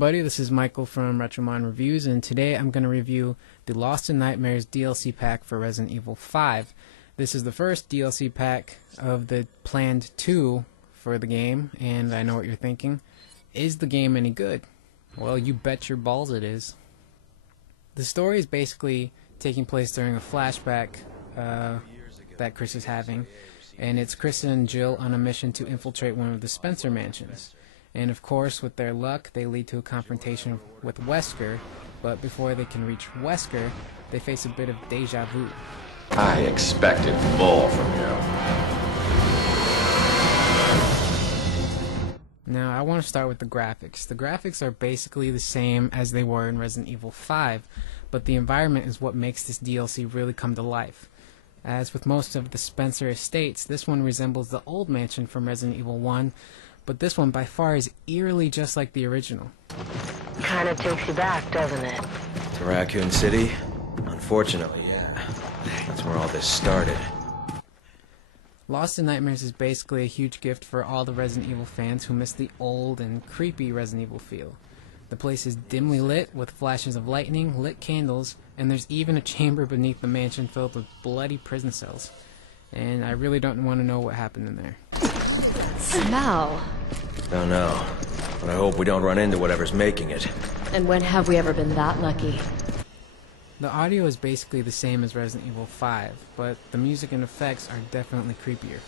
everybody, this is Michael from Retromon Reviews, and today I'm going to review the Lost in Nightmares DLC pack for Resident Evil 5. This is the first DLC pack of the planned 2 for the game, and I know what you're thinking. Is the game any good? Well, you bet your balls it is. The story is basically taking place during a flashback that Chris is having, and it's Chris and Jill on a mission to infiltrate one of the Spencer mansions. And of course, with their luck, they lead to a confrontation with Wesker, but before they can reach Wesker, they face a bit of deja vu. I expected more from you. Now, I want to start with the graphics. The graphics are basically the same as they were in Resident Evil 5, but the environment is what makes this DLC really come to life. As with most of the Spencer estates, this one resembles the old mansion from Resident Evil 1, but this one by far is eerily just like the original. Kind of takes you back, doesn't it? To Raccoon City? Unfortunately, yeah. That's where all this started. Lost in Nightmares is basically a huge gift for all the Resident Evil fans who miss the old and creepy Resident Evil feel. The place is dimly lit with flashes of lightning, lit candles, and there's even a chamber beneath the mansion filled with bloody prison cells. And I really don't want to know what happened in there. Smell. Don't know, but I hope we don't run into whatever's making it. And when have we ever been that lucky? The audio is basically the same as Resident Evil 5, but the music and effects are definitely creepier.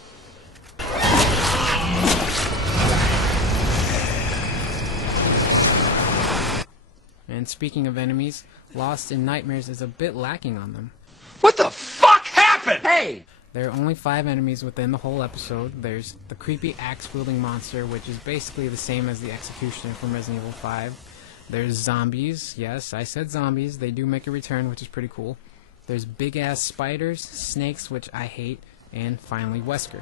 And speaking of enemies, Lost in Nightmares is a bit lacking on them. What the fuck happened? Hey! There are only 5 enemies within the whole episode. There's the creepy axe-wielding monster, which is basically the same as the Executioner from Resident Evil 5. There's zombies. Yes, I said zombies. They do make a return, which is pretty cool. There's big-ass spiders, snakes, which I hate, and finally Wesker.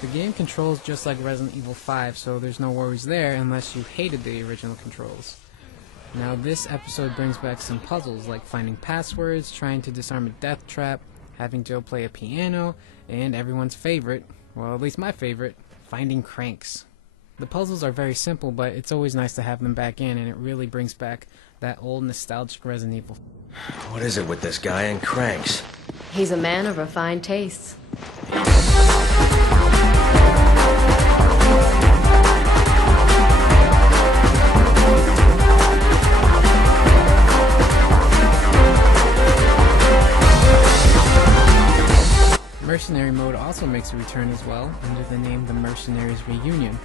The game controls just like Resident Evil 5, so there's no worries there unless you hated the original controls. Now this episode brings back some puzzles like finding passwords, trying to disarm a death trap, having Jill play a piano, and everyone's favorite, well at least my favorite, finding cranks. The puzzles are very simple, but it's always nice to have them back in, and it really brings back that old nostalgic Resident Evil. What is it with this guy and cranks? He's a man of refined tastes. Mercenary mode also makes a return as well, under the name The Mercenaries Reunion.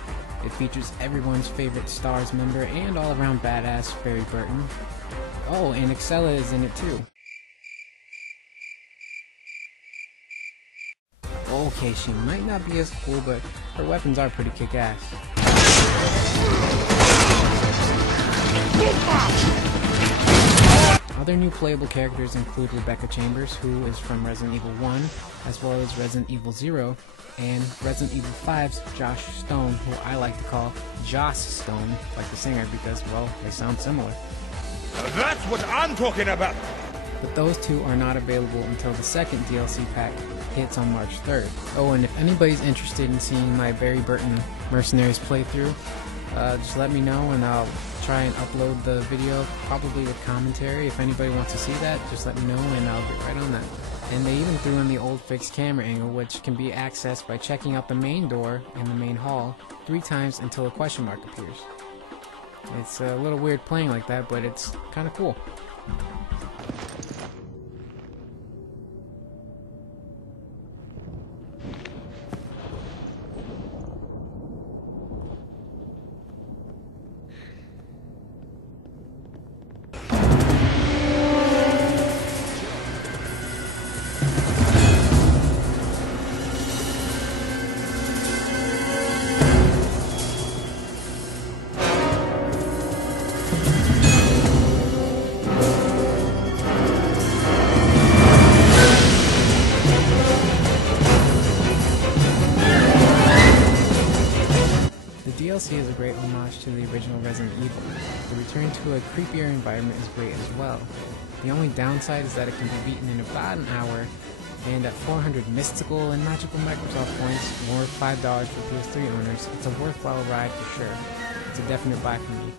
It features everyone's favorite STARS member and all-around badass Barry Burton. Oh, and Excella is in it too. Okay, she might not be as cool, but her weapons are pretty kick-ass. Other new playable characters include Rebecca Chambers, who is from Resident Evil 1, as well as Resident Evil 0, and Resident Evil 5's Josh Stone, who I like to call Joss Stone, like the singer, because, well, they sound similar. That's what I'm talking about! But those two are not available until the second DLC pack hits on March 3rd. Oh, and if anybody's interested in seeing my Barry Burton Mercenaries playthrough, just let me know and I'll try and upload the video, probably with commentary. If anybody wants to see that, just let me know and I'll get right on that. And they even threw in the old fixed camera angle, which can be accessed by checking out the main door in the main hall 3 times until a question mark appears. It's a little weird playing like that, but it's kind of cool. DLC is a great homage to the original Resident Evil. The return to a creepier environment is great as well. The only downside is that it can be beaten in about an hour, and at 400 mystical and magical Microsoft points, or $5 for PS3 owners, it's a worthwhile ride for sure. It's a definite buy for me.